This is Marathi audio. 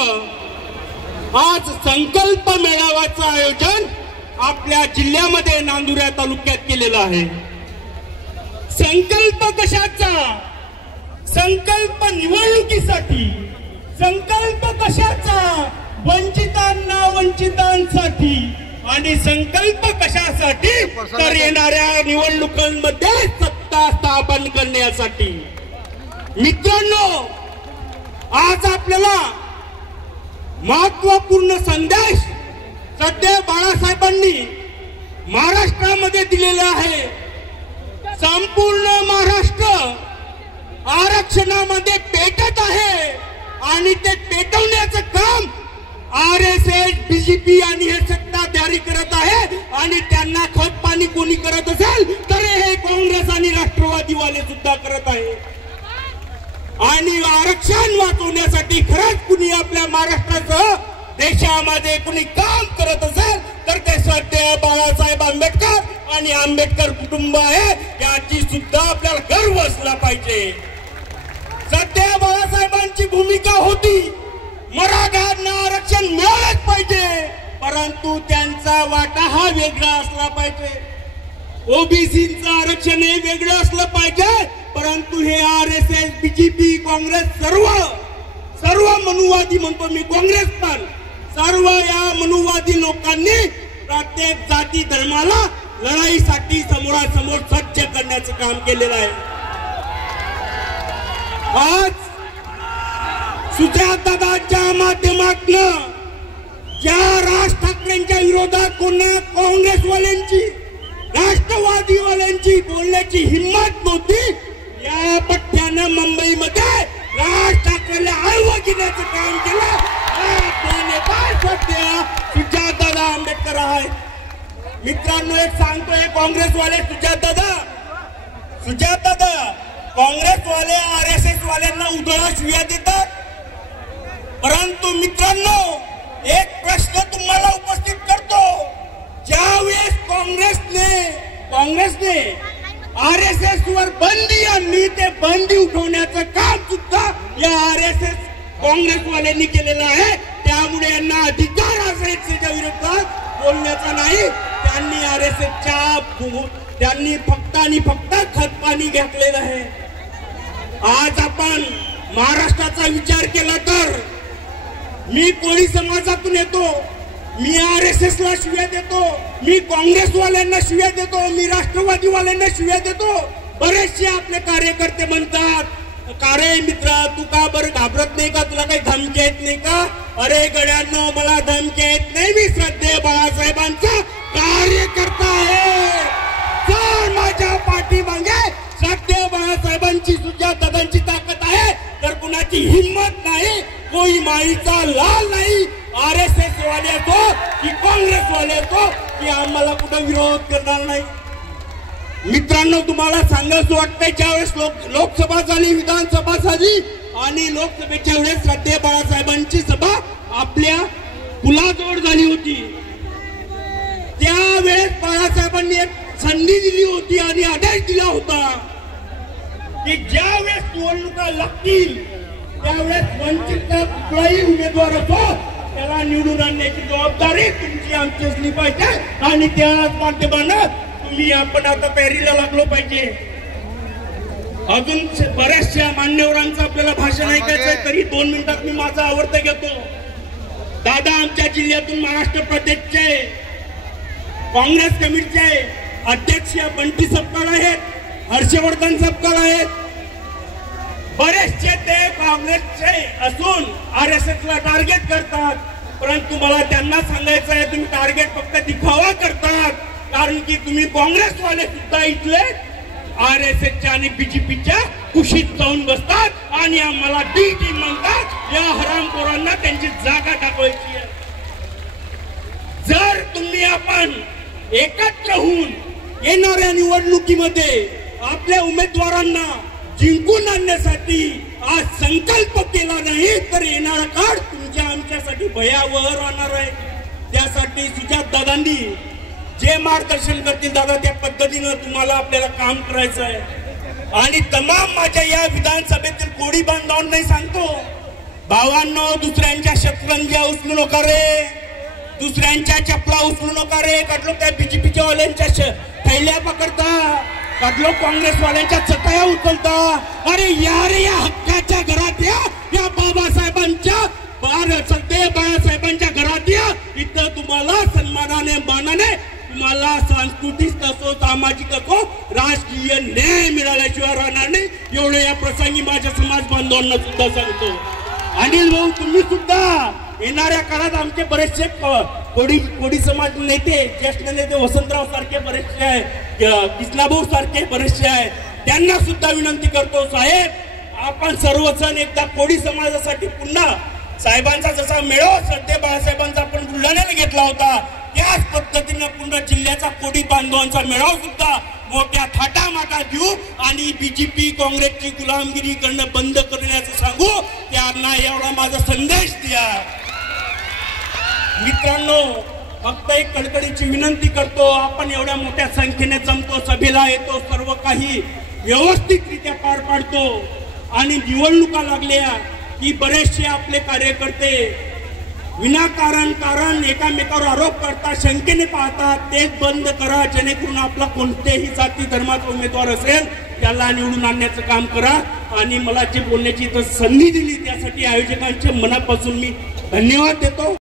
आज संकल्प मेळाव्याचं आयोजन आपल्या जिल्ह्यामध्ये नांदुरा तालुक्यात केलेलं आहे. संकल्प कशाचा? संकल्प निवडणुकीसाठी. संकल्प कशाचा? वंचितांसाठी. आणि संकल्प कशासाठी? तर येणाऱ्या निवडणुकांमध्ये सत्ता स्थापन करण्यासाठी. मित्रांनो, आज आपल्याला महत्वपूर्ण संदेश सध्या बाळासाहेबांनी महाराष्ट्रामध्ये दिलेला आहे. संपूर्ण महाराष्ट्र आरक्षणामध्ये पेटत आहे आणि ते पेटवण्याचं काम RSS, BJP आणि हे सत्ताधारी करत आहे. आणि त्यांना खत पाणी कोणी करत असेल तर हे काँग्रेस आणि राष्ट्रवादीवाले सुद्धा करत आहे. आणि आरक्षण वाचवण्यासाठी खरंच कुणी आपल्या महाराष्ट्रासह देशामध्ये कुणी काम करत असेल तर ते सध्या बाळासाहेब आंबेडकर आणि आंबेडकर कुटुंब आहे. याची सुद्धा आपल्याला गर्व असला पाहिजे. सध्या बाळासाहेबांची भूमिका होती मराठ्यांना आरक्षण मिळालंच पाहिजे, परंतु त्यांचा वाटा हा वेगळा असला पाहिजे. ओबीसीचं आरक्षण हे वेगळं असलं पाहिजे, परंतु हे RSS, BJP, काँग्रेस सर्व मनुवादी म्हणतो मी, काँग्रेस पण सर्व या मनुवादी लोकांनी प्रत्येक जाती धर्माला लढाईसाठी समोरासमोर सज्ज करण्याचं काम केलेलं आहे. आज सुजातदादांच्या माध्यमातून ज्या राज ठाकरेंच्या विरोधात कोणा काँग्रेसवाल्यांची राष्ट्रवादीवाल्यांची बोलण्याची हिंमत नव्हती, या पठ्ठ्यानं मुंबईमध्ये राज ठाकरेला आळवं घेण्याचं काम केलं. सुजातदादा आंबेडकर आहे. मित्रांनो, एक सांगतोय, काँग्रेसवाले सुजातदादा काँग्रेसवाले RSS वाल्यांना उधळा शिव्या देतात. परंतु मित्रांनो, एक प्रश्न तुम्हाला उपस्थित करतो. ज्यावेळेस काँग्रेसने RSS वर बंदी आणली, ते बंदी उठवण्याचं काम सुद्धा या RSS काँग्रेसवाल्यांनी केलेलं आहे. त्यामुळे यांना अधिकार RSSच्या विरोधात बोलण्याचा नाही. त्यांनी फक्त आणि फक्त खतपाणी घातलेलं आहे. आज आपण महाराष्ट्राचा विचार केला तर मी कोळी समाजातून येतो, मी RSS ला शिव्या देतो, मी काँग्रेसवाल्यांना शिव्या देतो, मी राष्ट्रवादीवाल्यांना शिव्या देतो. बरेचसे आपले कार्यकर्ते म्हणतात, का रे मित्रा, तू का बरं घाबरत नाही का? तुला काही धमकी येत नाही का? अरे गड्यांनो, मला धमकी येत नाही. मी श्रद्धेय बाळासाहेबांचा कार्यकर्ता आहे. जर माझ्या पाठीमागे श्रद्धेय बाळासाहेबांची, सुजातदादांची ताकद आहे तर कुणाची हिंमत नाही, कोई माईचा लाल नाही. RSS वाले असो की काँग्रेसवाले असो की आम्हाला कुठं विरोध करणार नाही. मित्रांनो, तुम्हाला सांगायचं वाटतंय, ज्यावेळेस लोकसभा झाली, विधानसभा झाली आणि लोकसभेच्या वेळेस श्रद्धेय बाळासाहेबांची सभा आपल्या पुलाजवळ झाली होती, त्यावेळेस बाळासाहेबांनी एक संधी दिली होती आणि आदेश दिला होता की ज्यावेळेस निवडणुका लागतील त्यावेळेस वंचितचा कुठलाही उमेदवार असो त्याला निवडून आणण्याची जबाबदारी तुमची आमची असली पाहिजे. आणि त्याच माध्यमानं आपण आता तयारीला लागलो पाहिजे. अजून बऱ्याचशा मान्यवरांचं आपल्याला भाषण ऐकायचंय, तरी 2 मिनिटात मी माझं आवडतं घेतो. दादा आमच्या जिल्ह्यातून महाराष्ट्र प्रदेशचे काँग्रेस कमिटीचे अध्यक्ष बंटी सपकाळ आहेत, हर्षवर्धन सपकाळ आहेत. बरेचसे ते काँग्रेसचे असून RSS ला टार्गेट करतात, परंतु मला त्यांना सांगायचं आहे, तुम्ही टार्गेट फक्त दिखावा करतात. कारण की तुम्ही काँग्रेसवाले सुद्धा इथले RSSच्या आणि BJPच्या कुशीत जाऊन बसतात आणि आम्हाला बी टीम म्हणतात. या हरामखोरांना त्यांची जागा टाकवायची आहे. जर तुम्ही आपण एकत्र होऊन येणाऱ्या निवडणुकीमध्ये आपल्या उमेदवारांना जिंकून आणण्यासाठी आज संकल्प केला नाही तर येणारा काळ तुमच्या आमच्यासाठी भयावह राहणार आहे. त्यासाठी सुजातदादांनी जे मार्गदर्शन करतील दादा, त्या पद्धतीनं तुम्हाला आपल्याला काम करायचं आहे. आणि तमाम माझ्या या विधानसभेतील कोळी बांधवांना सांगतो, भावांनो, दुसऱ्यांच्या गंजा उचलू नका रे, दुसऱ्यांच्या चपला उचलू नका रे. कटलो त्या बीजेपीच्या वाल्यांच्या थैल्या पकडता, कटलो काँग्रेसवाल्यांच्या चटया उचलता. अरे यार, या हक्काच्या घरात या बाबासाहेबांच्या बाळासाहेबांच्या घरात या. इथं तुम्हाला सन्मानाने मानाने तुम्हाला सांस्कृतिक असो, सामाजिक असो, राजकीय न्याय मिळाल्याशिवाय राहणार नाही. एवढे या प्रसंगी माझ्या समाज बांधवांना सुद्धा सांगतो. अनिल भाऊ, तुम्ही सुद्धा येणाऱ्या काळात आमचे बरेचसे कोडी समाज नेते, ज्येष्ठ नेते वसंतराव सारखे बरेचसे आहे, कृष्णाभाऊ सारखे बरेचसे आहे, त्यांना सुद्धा विनंती करतो, साहेब आपण सर्वजण एकदा कोडी समाजासाठी पुन्हा साहेबांचा जसा मेळावा सध्या बाळासाहेबांचा आपण बुलढाण्याला घेतला होता, त्याच पद्धतीने पुन्हा जिल्ह्याचा कोडी बांधवांचा मेळावा सुद्धा मोठ्या थाटामाटात घेऊ आणि बीजेपी काँग्रेसची गुलामगिरी करणं बंद करण्याचं सांगू. त्यांना एवढा माझा संदेश द्या. मित्रांनो, फक्त एक कळकळीची विनंती करतो, आपण एवढ्या मोठ्या संख्येने जमतो, सभेला येतो, सर्व काही व्यवस्थितरित्या पार पाडतो आणि निवडणुका लागल्या की बरेचसे आपले कार्यकर्ते विनाकारण एकामेकावर आरोप करतात, शंकेने पाहतात. तेच बंद करा, जेणेकरून आपला कोणत्याही जाती धर्माचा उमेदवार असेल त्याला निवडून आणण्याचं काम करा. आणि मला जे बोलण्याची संधी दिली त्यासाठी आयोजकांचे मनापासून मी धन्यवाद देतो.